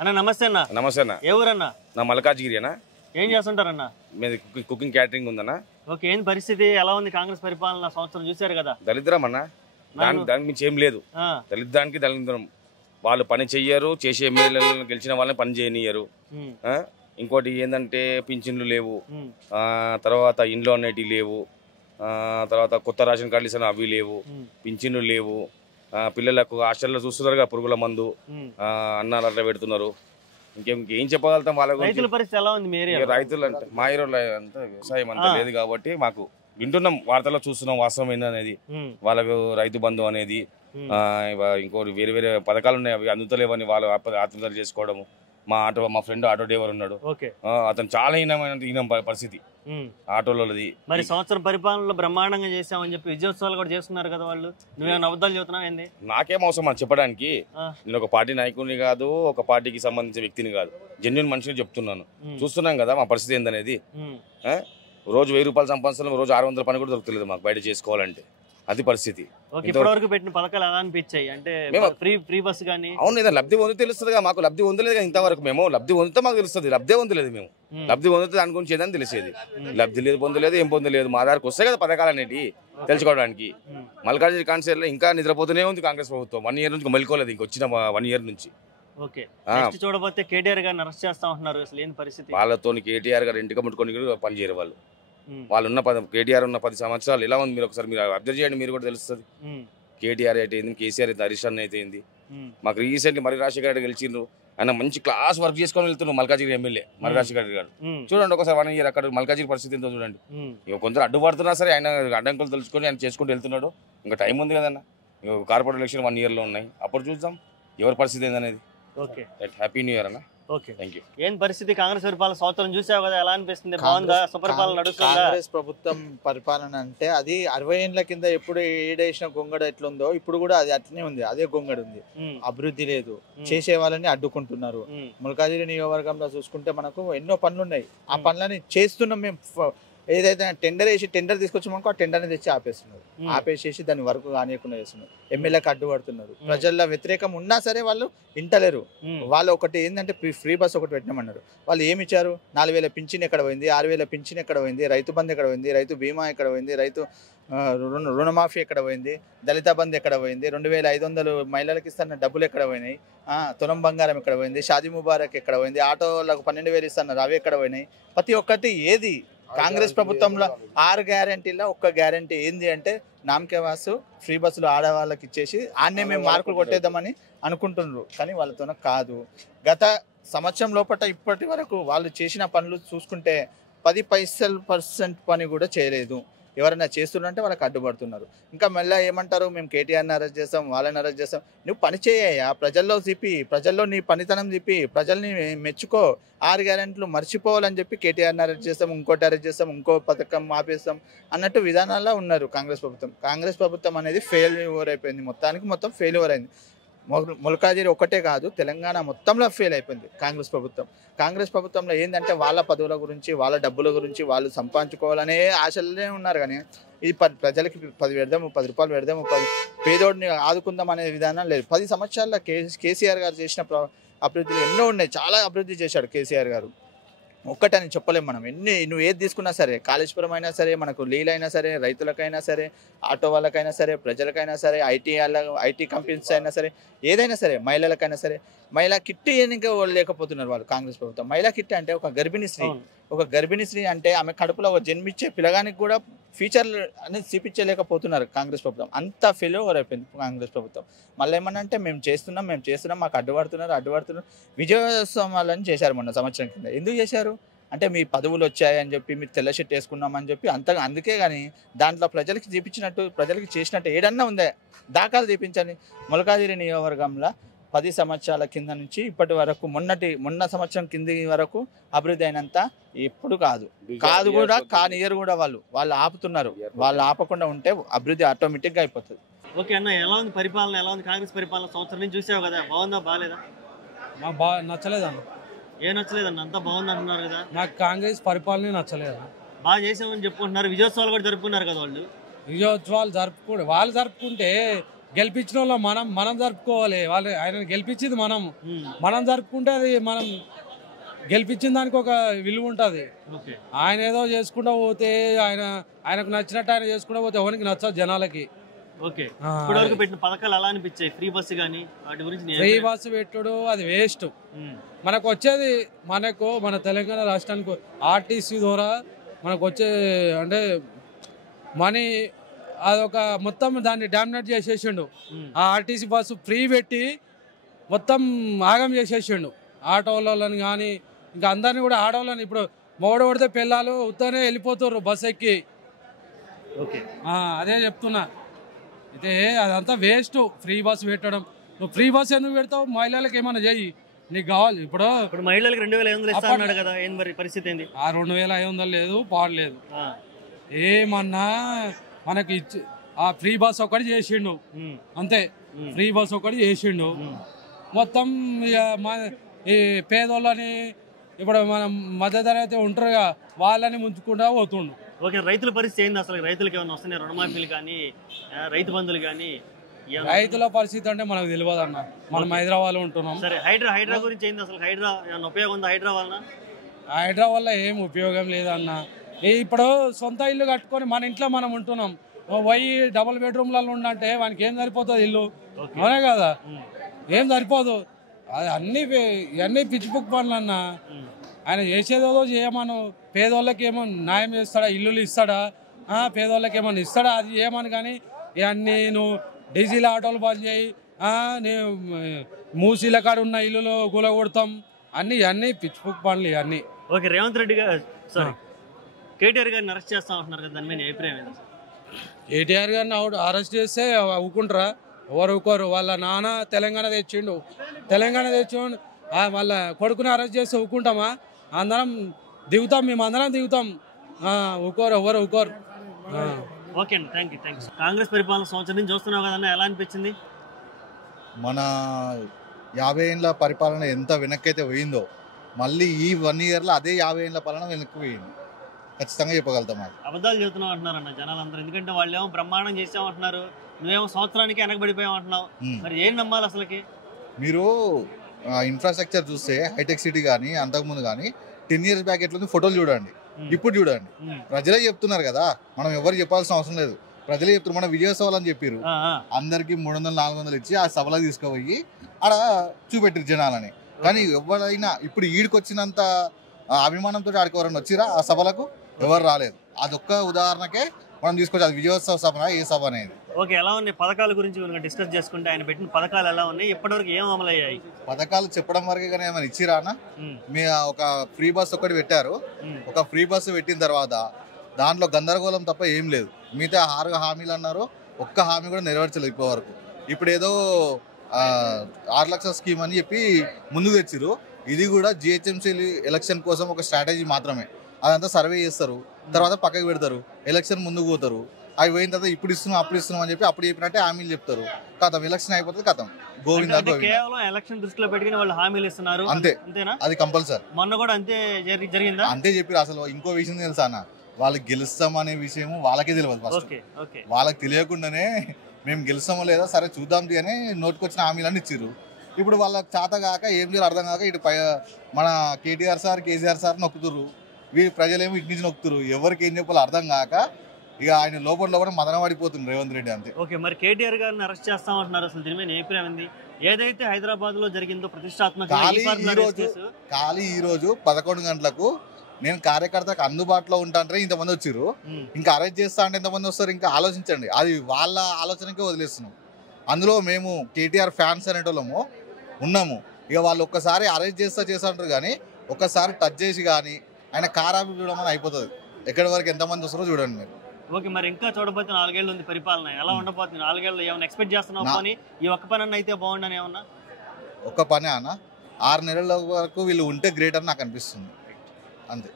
అన్న నమస్తే అన్న. నమస్తే అన్న. ఏ ఊరన్నా? నా మల్కాజ్గిరి అన్న. ఏం చేస్తుంటారన్న? మీది కుకింగ్ క్యాటరింగ్ ఉందన్న. ఓకే, ఏంది పరిస్థితి? ఎలా ఉంది కాంగ్రెస్ పరిపాలన? సంవత్సరం చూశారు కదా. దళిద్రం అన్న, దానికి మించి ఏం లేదు. దళిద్రానికి దళిద్రం. వాళ్ళు పని చెయ్యరు, చేసే ఎమ్మెల్యేలను గెలిచిన వాళ్ళని పని చేయనియరు. ఇంకోటి ఏంటంటే పింఛన్లు లేవు, తర్వాత ఇండ్లు అనేటివి లేవు, తర్వాత కొత్త రేషన్ కార్డులు ఇస్తాను అవి లేవు, పింఛన్లు లేవు, పిల్లలకు హాస్టల్లో చూస్తున్నారు కదా పురుగుల మందు, అన్నాలు అట్లా పెడుతున్నారు. ఇంకేం చెప్పగలుగుతాం వాళ్ళ గురించి? రైతుల పరిస్థితి ఎలా ఉంది? రైతులు అంటే మా ఏరియాలో అంతా వ్యవసాయం అంతా లేదు కాబట్టి మాకు వింటున్నాం, వార్తల్లో చూస్తున్నాం వాస్తవం ఏందనేది. వాళ్ళకు రైతు బంధు అనేది, ఇంకోటి వేరే వేరే పథకాలు ఉన్నాయి, అవి అందుతలేవని వాళ్ళు ఆత్మహత్య చేసుకోవడము. మా ఫ్రెండ్ ఆటో డ్రైవర్ ఉన్నాడు, అతను చాలా హీనం పరిస్థితి ఆటోలది. మరి సంవత్సరం పరిపాలనలో బ్రహ్మాండంగా చేసామని చెప్పి విజయోత్సవాలు కూడా చేస్తున్నారు కదా వాళ్ళు. నువ్వేమైనా అబద్ధాలు చెబుతున్నావు ఏంది? నాకేం అవసరం అని చెప్పడానికి. నేను ఒక పార్టీ నాయకుడిని కాదు, ఒక పార్టీకి సంబంధించిన వ్యక్తిని కాదు, జెన్యూన్ మనిషిని చెప్తున్నాను. చూస్తున్నాం కదా మా పరిస్థితి ఏందనేది. రోజు 1000 రూపాయలు సంపాదిస్తున్నాం, రోజు 600 పని కూడా దొరకలేదు మాకు బయట చేసుకోవాలంటే. అది పరిస్థితి. ఇప్పటివరకు పెట్టిన పథకాలు ఎలా అనిపించాయి? అంటే ఫ్రీ బస్ కానీ. అవును, ఏదైనా లబ్ధి పొంది తెలుస్తుంది కదా మాకు. లబ్ధి పొందలేదు ఇంతవరకు. మేము లబ్ధి పొందితే మాకు తెలుస్తుంది, లబ్ధే పొందలేదు మేము. లబ్ధి పొందితే దాని గురించి ఏదని తెలిసేది. లబ్ధి లేదు, పొందలేదు, ఏం పొందలేదు. మా దారికి వస్తాయి కదా పథకాలు అనేవి తెలుసుకోవడానికి. మల్కాజ్గిరి కాన్స్టిట్యూన్సీలో ఇంకా నిద్రపోతూనే ఉంది కాంగ్రెస్ ప్రభుత్వం. 1 ఇయర్ నుంచి మెలుకోలేదు, ఇంకొచ్చిన 1 ఇయర్ నుంచి. ఓకే, చూడబోతే కేటీఆర్ గారిని అరెస్ట్ చేస్తా ఉంటున్నారు. అసలు ఏం పరిస్థితి? వాళ్ళతో కేటీఆర్ గారు ఇంటికి ముట్టుకొని పని చేయరు వాళ్ళు. వాళ్ళు ఉన్న కేటీఆర్ ఉన్న 10 సంవత్సరాలు ఎలా ఉంది మీరు ఒకసారి మీరు అబ్జర్వ్ చేయండి, మీరు కూడా తెలుస్తుంది. కేటీఆర్ అయితే ఏంది, కేసీఆర్ అయితే, హరీష్ అన్న అయితే ఏంది. మాకు రీసెంట్లీ మరి రాజశేఖర రెడ్డి గెలిచిండ్రు, ఆయన మంచి క్లాస్ వర్క్ చేసుకొని వెళ్తున్నాడు మల్కాజ్గిరి ఎమ్మెల్యే మరి రాజశేఖర రెడ్డి గారు. చూడండి ఒకసారి 1 ఇయర్ అక్కడ మల్కాజ్గిరి పరిస్థితి ఎంతో చూడండి. ఇక కొందరు అడ్డుపడుతున్నా సరే ఆయన అడ్డంకులు తెలుసుకొని ఆయన చేసుకుంటూ వెళ్తున్నాడు. ఇంకా టైం ఉంది కదన్న, కార్పొరేట్ ఎలక్షన్ 1 ఇయర్లో ఉన్నాయి, అప్పుడు చూద్దాం ఎవరి పరిస్థితి ఏందనేది. ఓకే, హ్యాపీ న్యూ ఇయర్ అన్న. Okay, thank you. ఏం పరిస్థితి? కాంగ్రెస్ పరిపాలన సంవత్సరం చూసావు కదా, ఎలా అనిపిస్తుంది? బాగుందా? సుపరిపాలన నడుస్తుందా? కాంగ్రెస్ ప్రభుత్వం పరిపాలన అంటే అది 60 ఏళ్ల కింద ఎప్పుడు ఏడేసిన గొంగడ ఎట్లుందో ఇప్పుడు కూడా అది అట్లనే ఉంది, అదే గొంగడ ఉంది. అభివృద్ధి లేదు, చేసే వాళ్ళని అడ్డుకుంటున్నారు. మల్కాజ్గిరి నియోజకవర్గంలో చూసుకుంటే మనకు ఎన్నో పనులు ఉన్నాయి, ఆ పనులని చేస్తున్నాం మేము. ఏదైతే టెండర్ తీసుకొచ్చామనుకో ఆ టెండర్ని తెచ్చి ఆపేస్తున్నారు, ఆపేసేసి దాని వరకు కానియకుండా చేస్తున్నారు. ఎమ్మెల్యేకి అడ్డుపడుతున్నారు. ప్రజల్లో వ్యతిరేకం ఉన్నా సరే వాళ్ళు వింటలేరు. వాళ్ళు ఒకటి ఏంటంటే ఫ్రీ బస్ ఒకటి పెట్టినామన్నారు, వాళ్ళు ఏమి ఇచ్చారు? 4000 పింఛన్ ఎక్కడ పోయింది? 6000 పింఛన్ ఎక్కడ పోయింది? రైతు బంధు ఎక్కడ పోయింది? రైతు బీమా ఎక్కడ పోయింది? రైతు రుణమాఫీ ఎక్కడ పోయింది? దళిత బంధు ఎక్కడ పోయింది? 2500 మహిళలకు ఇస్తున్న డబ్బులు ఎక్కడ పోయినాయి? తులం బంగారం ఎక్కడ పోయింది? షాదీ ముబారక్ ఎక్కడ పోయింది? ఆటోలకు 12,000 ఇస్తున్నారు, అవి ఎక్కడ పోయినాయి? ప్రతి ఒక్కటి ఏది కాంగ్రెస్ ప్రభుత్వంలో 6 గ్యారంటీలో ఒక్క గ్యారంటీ ఏంది అంటే నామకే వాసు ఫ్రీ బస్సులు ఆడవాళ్ళకి ఇచ్చేసి ఆన్నే మేము మార్కులు కొట్టేద్దామని అనుకుంటున్నారు. కానీ వాళ్ళతోనే కాదు. గత సంవత్సరం లోపల ఇప్పటి వరకు వాళ్ళు చేసిన పనులు చూసుకుంటే 10% పని కూడా చేయలేదు. ఎవరైనా చేస్తున్నారంటే వాళ్ళకి అడ్డుపడుతున్నారు. ఇంకా మళ్ళీ ఏమంటారు, మేము కేటీఆర్ని అరెస్ట్ చేస్తాం, వాళ్ళని అరెస్ట్ చేస్తాం. నువ్వు పని చేయ, ప్రజల్లో చెప్పి, ప్రజల్లో నీ పనితనం చెప్పి, ప్రజల్ని మెచ్చుకో. 6 గ్యారెంటీలు మర్చిపోవాలని చెప్పి కేటీఆర్ని అరెస్ట్ చేస్తాం, ఇంకోటి అరెస్ట్ చేస్తాం, ఇంకో పథకం ఆపేస్తాం అన్నట్టు విధానాల్లో ఉన్నారు కాంగ్రెస్ ప్రభుత్వం. కాంగ్రెస్ ప్రభుత్వం అనేది ఫెయిల్యూర్ అయిపోయింది, మొత్తం ఫెయిల్యూర్ అయింది. మల్కాజ్గిరి ఒక్కటే కాదు, తెలంగాణ మొత్తంలో ఫెయిల్ అయిపోయింది కాంగ్రెస్ ప్రభుత్వం. కాంగ్రెస్ ప్రభుత్వంలో ఏంటంటే వాళ్ళ పదవుల గురించి, వాళ్ళ డబ్బుల గురించి వాళ్ళు సంపాదించుకోవాలనే ఆశలనే ఉన్నారు. కానీ ఇది ప్రజలకి 10 పెడదాము, 10 రూపాయలు పెడదాము, పేదోడిని ఆదుకుందాం అనే విధానం లేదు. 10 సంవత్సరాల్లో కేసీఆర్ గారు చేసిన అభివృద్ధులు ఎన్నో ఉన్నాయి, చాలా అభివృద్ధి చేశాడు కేసీఆర్ గారు. ఒక్కటని చెప్పలేము మనం. నువ్వు ఏది తీసుకున్నా సరే, కాళేశ్వరం అయినా సరే, మనకు లీలైనా సరే, రైతులకైనా సరే, ఆటో వాళ్ళకైనా సరే, ప్రజలకైనా సరే, ఐటీ కంపెనీస్ అయినా సరే, ఏదైనా సరే, మహిళలకైనా సరే, మహిళా కిట్ ఎన్నిక లేకపోతున్నారు వాళ్ళు కాంగ్రెస్ ప్రభుత్వం. మహిళా కిట్ అంటే ఒక గర్భిణీ స్త్రీ అంటే ఆమె కడుపులో జన్మించే పిల్లగానికి కూడా ఫీచర్లు అనేది చూపించలేకపోతున్నారు కాంగ్రెస్ ప్రభుత్వం. అంత ఫెయిల్యూర్ అయిపోయింది కాంగ్రెస్ ప్రభుత్వం. మళ్ళీ ఏమన్నా అంటే మేము చేస్తున్నాం, మాకు అడ్డుపడుతున్నారు. విజయోత్సవాలని చేశారు మొన్న సంవత్సరం కింద. ఎందుకు చేశారు అంటే మీ పదవులు వచ్చాయని చెప్పి, మీరు తెల్ల షర్ట్ వేసుకున్నామని చెప్పి అందుకే. కానీ దాంట్లో ప్రజలకి చూపించినట్టు, ప్రజలకి చేసినట్టు ఏడన్నా ఉందే? దాఖలు చూపించండి. మల్కాజ్గిరి నియోజకవర్గంలో 10 సంవత్సరాల కింద నుంచి ఇప్పటి వరకు, మొన్న సంవత్సరం కింది వరకు అభివృద్ధి అయినంత ఎప్పుడు కాదు కూడా, కానియర్ కూడా వాళ్ళు ఆపుతున్నారు. వాళ్ళు ఆపకుండా ఉంటే అభివృద్ధి ఆటోమేటిక్గా అయిపోతుంది. ఓకే అన్న, ఎలా ఉంది పరిపాలన? ఎలా ఉంది కాంగ్రెస్ పరిపాలన? సంవత్సరం నుంచి చూసావు కదా, బాగుందా బాగాలేదా? నాకు నచ్చలేదన్న. ఏం నచ్చలేదన్న? అంతా బాగుంది అంటున్నారు కదా. నాకు కాంగ్రెస్ పరిపాలన నచ్చలేదు. బాగా చేసామని చెప్పుకుంటున్నారు, విజయోత్సవాలు కూడా జరుపుకున్నారు కదా వాళ్ళు. విజయోత్సవాలు వాళ్ళు జరుపుకుంటే గెలిపించిన వాళ్ళు మనం జరుపుకోవాలి. వాళ్ళు ఆయన గెలిపించింది మనం జరుపుకుంటే అది మనం గెలిపించిన దానికి ఒక విలువ ఉంటుంది. ఆయన ఏదో చేసుకుంటూ పోతే ఆయనకు నచ్చినట్టు ఆయన చేసుకుంటూ పోతే ఎవరికి నచ్చదు జనాలకి. ఇప్పటివరకు పెట్టిన పథకాలు ఎలా అనిపించాయి? ఫ్రీ బస్సు కానీ వాటి గురించి? ఫ్రీ బస్సు పెట్టుడు అది వేస్ట్. మనకు వచ్చేది మన తెలంగాణ రాష్ట్రానికి ఆర్టీసీ ద్వారా మనకు వచ్చే అంటే మనీ అదొక మొత్తం దాన్ని డామినేట్ చేసేసిండు. ఆ ఆర్టీసీ బస్సు ఫ్రీ పెట్టి మొత్తం ఆగం చేసేసిండు. ఆటోలని కానీ ఇంకా అందరినీ కూడా ఆడవాళ్ళని ఇప్పుడు మొగడు కొడితే పిల్లలు ఉత్తనే వెళ్ళిపోతారు బస్ ఎక్కి. అదే చెప్తున్నా. అయితే అదంతా వేస్ట్ ఫ్రీ బస్ పెట్టడం. నువ్వు ఫ్రీ బస్ ఎందుకు పెడతావు? మహిళలకు ఏమన్నా చెయ్యి, నీకు కావాలి. ఇప్పుడు మహిళలకు 2500 ఇస్తాడు కదా, ఏం మరి పరిస్థితి ఏంది? ఆ 2500 లేదు, పాడలేదు. ఏమన్నా మనకి ఆ ఫ్రీ బస్ ఒకటి చేసిండు అంతే. ఫ్రీ బస్ ఒకటి చేసిండు మొత్తం. ఈ పేదోళ్ళని ఇప్పుడు మనం మధ్యతరగతి ఉంటారుగా వాళ్ళని ముంచుకుంటా పోతుండు. రైతుల పరిస్థితి ఏంది అసలు? రైతులకి ఏమైనా వస్తున్నాయి? రుణమాఫీలు కానీ రైతు బంధులు కానీ? రైతుల పరిస్థితి అంటే మనకు తెలియదు అన్న. మనం హైదరాబాద్ ఉంటున్నాం. సరే, హైడ్రా గురించి ఏంది అసలు? హైడ్రా ఏమైనా ఉపయోగం ఉందా? హైడ్రా వల్ల ఏం ఉపయోగం లేదన్న. ఇప్పుడు సొంత ఇల్లు కట్టుకొని మన ఇంట్లో మనం ఉంటున్నాం. పోయి డబుల్ బెడ్రూమ్లలో ఉండంటే వానికి ఏం సరిపోతుంది ఇల్లు? అవునే కదా, ఏం సరిపోదు. అది ఇవన్నీ పిచ్చిపుక్ పనులు అన్న. ఆయన చేసేదో చేయమను. పేదోళ్ళకి ఏమో న్యాయం చేస్తాడా? ఇల్లులు ఇస్తాడా? పేదోళ్ళకి ఏమన్నా ఇస్తాడా? అది చేయమని. కానీ ఇవన్నీ నువ్వు డీజిల్ ఆటోలు బంద్ చేయి, మూసీల కాడ ఉన్న ఇల్లులు కూలగొడతాం అన్నీ పిచ్చిపుక్ పనులు ఇవన్నీ. రేవంత్ రెడ్డి గారు కేటీఆర్ గారిని అరెస్ట్ చేస్తా ఉంటున్నారు కదా, దాని మీద అభిప్రాయం ఏంటి? కేటీఆర్ గారిని అరెస్ట్ చేస్తే ఊకుంటారా? ఎవరు ఊకోరు. వాళ్ళ నాన్న తెలంగాణ తెచ్చిండు. వాళ్ళ కొడుకుని అరెస్ట్ చేస్తే ఊకుంటామా? అందరం దిగుతాం, మేమందరం దిగుతాం. ఊకోరు, ఎవరు ఊకోరు. ఓకే అండి, థ్యాంక్ యూ. కాంగ్రెస్ పరిపాలన సంవత్సరం నుంచి చూస్తున్నావు కదన్నా, ఎలా అనిపించింది? మన 50 ఏళ్ళ పరిపాలన ఎంత వెనక్కైతే పోయిందో మళ్ళీ ఈ 1 ఇయర్లో అదే 50 ఏళ్ళ పాలన వెనక్కి పోయింది. ఖచ్చితంగా చెప్పగలుగుతాం. అబద్ధాలు చెబుతున్నావు అంటున్నారన్న జనాలందరూ. ఎందుకంటే వాళ్ళు ఏమో బ్రహ్మాండం చేసామంటున్నారు, నువ్వేమో సంవత్సరానికి వెనకబడిపోయామంటున్నావు. మరి ఏం నమ్మాలి అసలుకి? మీరు ఇన్ఫ్రాస్ట్రక్చర్ చూస్తే హైటెక్ సిటీ కానీ అంతకుముందు కానీ 10 years బ్యాక్ ఎట్లుంది ఫోటోలు చూడండి, ఇప్పుడు చూడండి. ప్రజలే చెప్తున్నారు కదా, మనం ఎవరు చెప్పాల్సిన అవసరం లేదు. ప్రజలే చెప్తున్నారు. మన విజయ సభలు అని చెప్పారు, అందరికి 300-400 ఇచ్చి ఆ సభలకు తీసుకుపోయి ఆడ చూపెట్టారు జనాలని. కానీ ఎవరైనా ఇప్పుడు ఈడికొచ్చినంత అభిమానంతో ఆడికి ఎవరైనా వచ్చిరా ఆ సభలకు? ఎవరు రాలేదు. అదొక్క ఉదాహరణకే మనం తీసుకొచ్చి అది విజయోత్సవ సభ ఏ సభ అనేది. ఓకే, ఎలా ఉన్నాయి పథకాల గురించి డిస్కస్ చేసుకుంటే? ఆయన పెట్టిన పథకాలు ఎలా ఉన్నాయి, ఇప్పటివరకు ఏం అమలు అయ్యాయి? పథకాలు చెప్పడం వరకే కానీ ఏమైనా ఇచ్చిరానా? మీ ఒక ఫ్రీ బస్ ఒకటి పెట్టారు. ఒక ఫ్రీ బస్సు పెట్టిన తర్వాత దాంట్లో గందరగోళం తప్ప ఏం లేదు. మిగతా 6 హామీలు అన్నారు, ఒక్క హామీ కూడా నెరవేర్చలేదు ఇప్పటి వరకు. ఇప్పుడు ఏదో 6 లక్షల స్కీమ్ అని చెప్పి ముందుకు తెచ్చిరు. ఇది కూడా జిహెచ్ఎంసీ ఎలక్షన్ కోసం ఒక స్ట్రాటజీ మాత్రమే. అదంతా సర్వే చేస్తారు, తర్వాత పక్కకు పెడతారు, ఎలక్షన్ ముందుకు పోతారు. అవి పోయిన తర్వాత ఇప్పుడు ఇస్తున్నాం అప్పుడు ఇస్తున్నాం అని చెప్పి అప్పుడు చెప్పినట్టే హామీలు చెప్తారు. కథం ఎలక్షన్ అయిపోతుంది, కథం గోవిందా గోవిందా. కేవలం ఎలక్షన్ దృష్టిలో పెట్టుకుని వాళ్ళు హామీలు ఇస్తున్నారు అంతే. అంతేనా? అది కంపల్సరీ. మొన్న కూడా అంతే జరిగిందా? అంతే చెప్పారు. అసలు ఇంకో విషయం తెలుసా అన్న, వాళ్ళు గెలుస్తాం అనే విషయం వాళ్ళకే తెలియదు. ఫస్ట్ వాళ్ళకి తెలియకుండానే మేము గెలుస్తామో లేదా సరే చూద్దాం అని నోటుకొచ్చిన హామీలన్నీ ఇచ్చారు. ఇప్పుడు వాళ్ళకి చేత కాక ఏం చేయాలి అర్థం కాక ఇటు మన కేటీఆర్ సార్ కేసీఆర్ సార్ నొక్కుతురు, వీళ్ళు ప్రజలేమో ఇటు నుంచి నొక్కుతురు. ఎవరికి ఏం చెప్పాలో అర్థం కాక ఇక ఆయన లోపల కూడా మదన పడిపోతుంది రేవంత్ రెడ్డి అంతే. ఓకే, మరి కేటీఆర్ గారిని అరెస్ట్ చేస్తామంటున్నారు, అసలు దీని మీద అభిప్రాయం ఉంది? ఏదైతే హైదరాబాద్ లో జరిగిందో ప్రతిష్టాత్మక ఖాళీ ఈ రోజు 11 గంటలకు నేను కార్యకర్తకు అందుబాటులో ఉంటా అంటే ఇంతమంది వచ్చారు. ఇంకా అరెస్ట్ చేస్తా అంటే ఎంతమంది వస్తారు? ఇంకా ఆలోచించండి. అది వాళ్ళ ఆలోచనకే వదిలేస్తున్నాం. అందులో మేము కేటీఆర్ ఫ్యాన్స్ అనేటోళ్ళము ఉన్నాము. ఇక వాళ్ళు ఒక్కసారి అరెస్ట్ చేస్తా అంటారు కానీ ఒక్కసారి టచ్ చేసి కానీ ఆయన కారాపి చూడమని అయిపోతుంది. ఎక్కడి వరకు ఎంతమంది వస్తారో చూడండి మీరు. ఓకే, మరి ఇంకా చూడబోతే 4 ఏళ్ళు ఉంది పరిపాలన, ఎలా ఉండబోతుంది? 4 ఏళ్ళు ఏమైనా ఎక్స్పెక్ట్ చేస్తున్నావు? పని ఈ ఒక్క పని అయితే బాగుండని ఏమన్నా? ఒక్క పని అన్న 6 నెలల వరకు వీళ్ళు ఉంటే గ్రేట్ అని నాకు అనిపిస్తుంది అంతే.